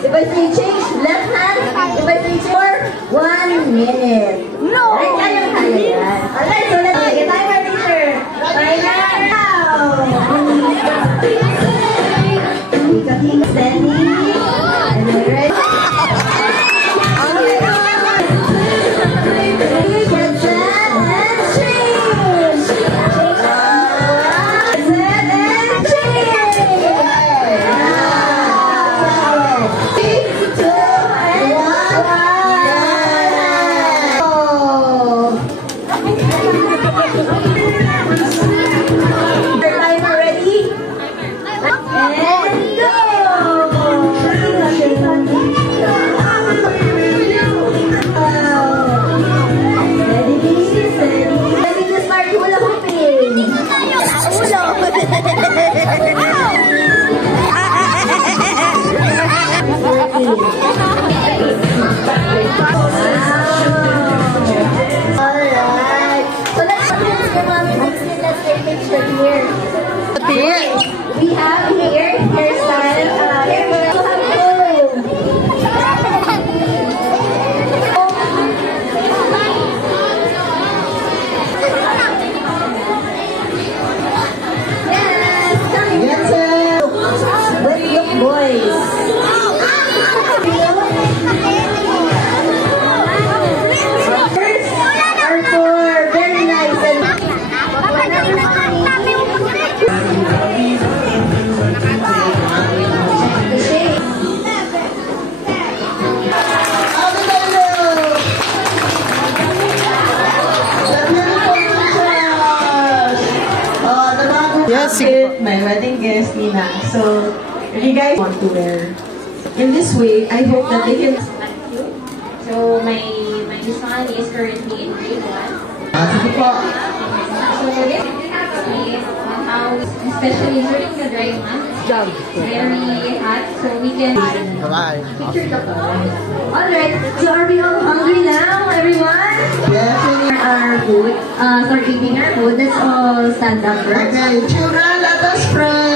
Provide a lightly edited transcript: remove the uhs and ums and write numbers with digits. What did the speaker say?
If I say change left hand, if I say for 1 minute. No! Right, kaya yan. Alright, so let's get timer, teacher. Right now! Ika-tika, steady. And then ready. Get set and change. Get set and change. We have here hairstyle, yes, get it. Let's look, boys. Arthur, very nice and yes, my wedding guest, Nina. So, if you guys want to wear in this way, I hope that they can. So, my son is currently in grade 1. Sige po. So, this is how, especially during the dry months, very hot, so we can picture the photos. alright, so are we all hungry now, everyone? Yes. Our food, start eating our food. Let's all stand up first. Okay, children, let us pray.